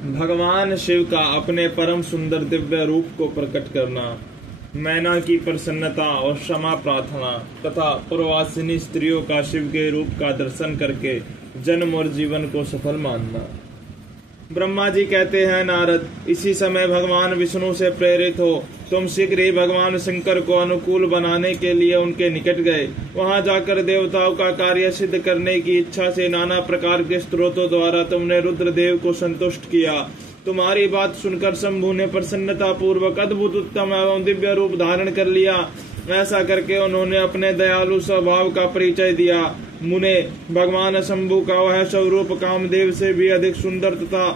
भगवान शिव का अपने परम सुंदर दिव्य रूप को प्रकट करना, मैना की प्रसन्नता और क्षमा प्रार्थना तथा प्रवासिनी स्त्रियों का शिव के रूप का दर्शन करके जन्म और जीवन को सफल मानना। ब्रह्मा जी कहते हैं, नारद, इसी समय भगवान विष्णु से प्रेरित हो तुम शीघ्र ही भगवान शंकर को अनुकूल बनाने के लिए उनके निकट गए। वहां जाकर देवताओं का कार्य सिद्ध करने की इच्छा से नाना प्रकार के स्त्रोतों द्वारा तुमने रुद्रदेव को संतुष्ट किया। तुम्हारी बात सुनकर शंभु ने प्रसन्नता पूर्वक अद्भुत उत्तम एवं दिव्य रूप धारण कर लिया। ऐसा करके उन्होंने अपने दयालु स्वभाव का परिचय दिया। मुने, भगवान शंभु का वह स्वरूप कामदेव से भी अधिक सुंदर तथा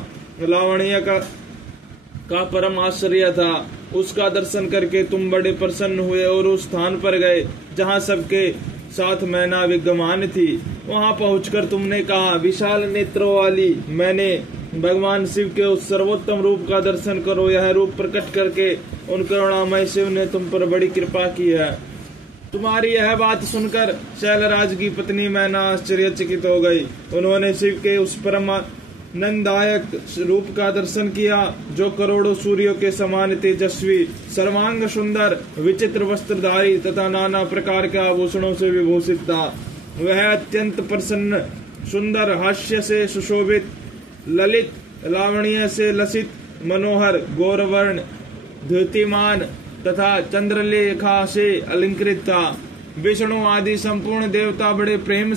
लावण्य का परम आश्चर्य था। उसका दर्शन करके तुम बड़े प्रसन्न हुए और उस स्थान पर गए जहाँ सबके साथ मैना विद्यमान थी। वहां पहुंचकर तुमने कहा, विशाल नेत्रों वाली मैंने भगवान शिव के उस सर्वोत्तम रूप का दर्शन करो। यह रूप प्रकट करके उन करुणामय शिव ने तुम पर बड़ी कृपा की है। तुम्हारी यह बात सुनकर शैलराज की पत्नी मैना आश्चर्यचकित हो गई। उन्होंने शिव के उस परमानंददायक रूप का दर्शन किया जो करोड़ों सूर्यों के समान तेजस्वी, सर्वांग सुंदर, विचित्र वस्त्रधारी तथा नाना प्रकार के आभूषणों से विभूषित था। वह अत्यंत प्रसन्न, सुंदर, हास्य से सुशोभित, ललित, लावण्य से लसित, मनोहर, गौरवर्ण, द्युतिमान तथा चंद्रलेखा से अलंकृत था। विष्णु आदि संपूर्ण देवता बड़े प्रेम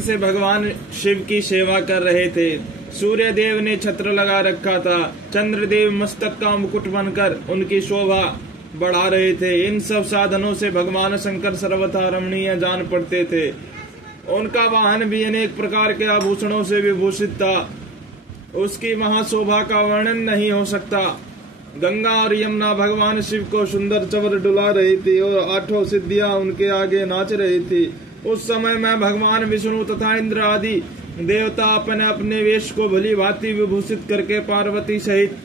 से भगवान शिव की सेवा कर रहे थे। सूर्य देव ने छत्र लगा रखा था। चंद्रदेव मस्तक का मुकुट बनकर उनकी शोभा बढ़ा रहे थे। इन सब साधनों से भगवान शंकर सर्वथा रमणीय जान पड़ते थे। उनका वाहन भी अनेक प्रकार के आभूषणों से विभूषित था। उसकी महाशोभा का वर्णन नहीं हो सकता। गंगा और यमुना भगवान शिव को सुंदर चवर डुला रही थी और आठों सिद्धियां उनके आगे नाच रही थी। उस समय मैं भगवान विष्णु तथा इंद्र आदि देवता अपने अपने वेश को भली भांति विभूषित करके पार्वती सहित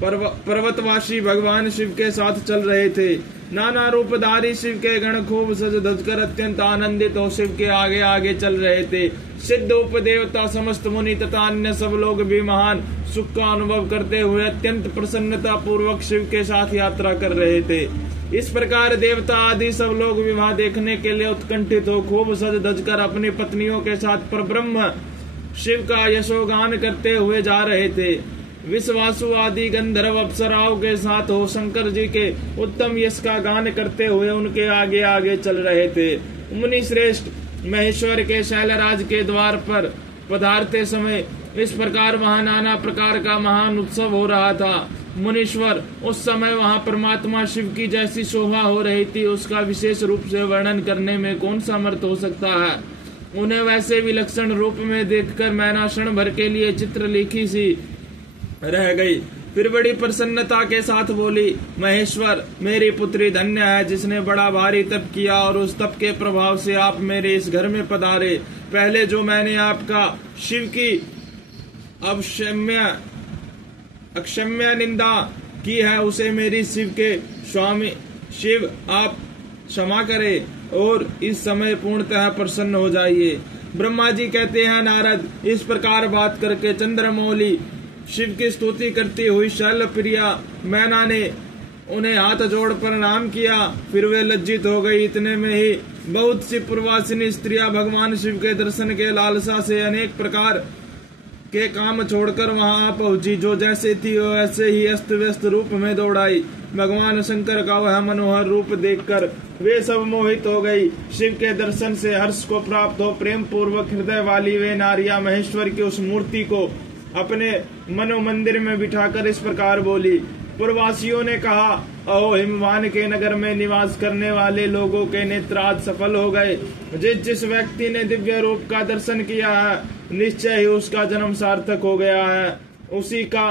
पर्वतवासी भगवान शिव के साथ चल रहे थे। नाना रूपधारी शिव के गण खूब सज धजकर अत्यंत आनंदित हो शिव के आगे आगे चल रहे थे। सिद्ध उपदेवता, समस्त मुनि तथा अन्य सब लोग भी महान सुख का अनुभव करते हुए अत्यंत प्रसन्नता पूर्वक शिव के साथ यात्रा कर रहे थे। इस प्रकार देवता आदि सब लोग विवाह देखने के लिए उत्कंठित हो खूब सज धजकर अपनी पत्नियों के साथ परब्रह्म शिव का यशोगान करते हुए जा रहे थे। विश्वासु आदि गंधर्व अप्सराओं के साथ हो शंकर जी के उत्तम यश का गान करते हुए उनके आगे आगे चल रहे थे। मुनि श्रेष्ठ महेश्वर के शैलराज के द्वार पर पधारते समय इस प्रकार वहां नाना प्रकार का महान उत्सव हो रहा था। मुनीश्वर, उस समय वहां परमात्मा शिव की जैसी शोभा हो रही थी उसका विशेष रूप से वर्णन करने में कौन समर्थ हो सकता है। उन्हें वैसे विलक्षण रूप में देखकर मैना क्षण भर के लिए चित्रलेखी सी रह गई। फिर बड़ी प्रसन्नता के साथ बोली, महेश्वर, मेरी पुत्री धन्य है जिसने बड़ा भारी तप किया और उस तप के प्रभाव से आप मेरे इस घर में पधारे। पहले जो मैंने आपका शिव की अक्षम्य निंदा की है उसे मेरी शिव के स्वामी शिव आप क्षमा करें और इस समय पूर्णतः प्रसन्न हो जाइए। ब्रह्मा जी कहते हैं, नारद, इस प्रकार बात करके चंद्रमौली शिव की स्तुति करती हुई शैल प्रिया मैना ने उन्हें हाथ जोड़ प्रणाम किया। फिर वे लज्जित हो गई। इतने में ही बहुत सी पूर्वासिनी स्त्रियां भगवान शिव के दर्शन के लालसा से अनेक प्रकार के काम छोड़कर वहां पहुंची। जो जैसे थी वो ऐसे ही अस्त व्यस्त रूप में दौड़ाई। भगवान शंकर का वह मनोहर रूप देखकर वे सब मोहित हो गई। शिव के दर्शन से हर्ष को प्राप्त हो प्रेम पूर्वक हृदय वाली वे नारियां महेश्वर की उस मूर्ति को अपने मनो मंदिर में बिठाकर इस प्रकार बोली। पूर्ववासियों ने कहा, अहो हिमवान के नगर में निवास करने वाले लोगों के नेत्र आज सफल हो गए। जिस व्यक्ति ने दिव्य रूप का दर्शन किया है निश्चय ही उसका जन्म सार्थक हो गया है। उसी का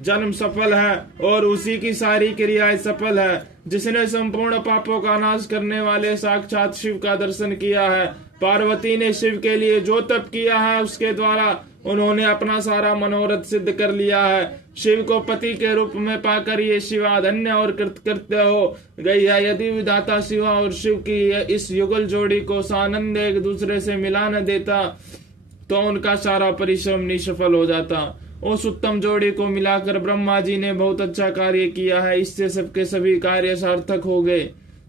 जन्म सफल है और उसी की सारी क्रियाएं सफल है। जिसने संपूर्ण पापों का नाश करने वाले साक्षात शिव का दर्शन किया है। पार्वती ने शिव के लिए जो तप किया है उसके द्वारा उन्होंने अपना सारा मनोरथ सिद्ध कर लिया है। शिव को पति के रूप में पाकर ये शिवा धन्य और कृतकृत्य हो गई है। यदि विधाता शिवा और शिव की इस युगल जोड़ी को सानंद एक दूसरे से मिला न देता तो उनका सारा परिश्रम निष्फल हो जाता। उस उत्तम जोड़ी को मिलाकर ब्रह्मा जी ने बहुत अच्छा कार्य किया है। इससे सबके सभी कार्य सार्थक हो गए।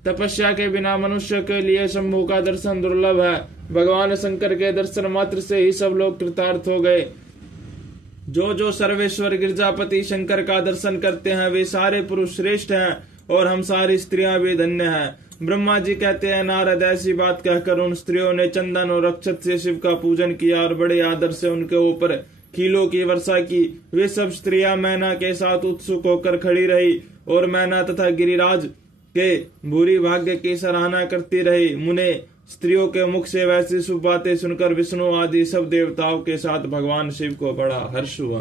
तपस्या के बिना मनुष्य के लिए शंभु का दर्शन दुर्लभ है। भगवान शंकर के दर्शन मात्र से ही सब लोग कृतार्थ हो गए। जो सर्वेश्वर गिरजापति शंकर का दर्शन करते हैं वे सारे पुरुष श्रेष्ठ हैं और हम सारी स्त्रियां भी धन्य हैं। ब्रह्मा जी कहते हैं, नारद ऐसी बात कहकर उन स्त्रियों ने चंदन और अक्षत से शिव का पूजन किया और बड़े आदर से उनके ऊपर खीलों की वर्षा की। वे सब स्त्रियां मैना के साथ उत्सुक होकर खड़ी रही और मैना तथा गिरिराज के भूरी भाग्य की सराहना करती रही। मुने स्त्रियों के मुख से वैसी शुभ बातें सुनकर विष्णु आदि सब देवताओं के साथ भगवान शिव को बड़ा हर्ष हुआ।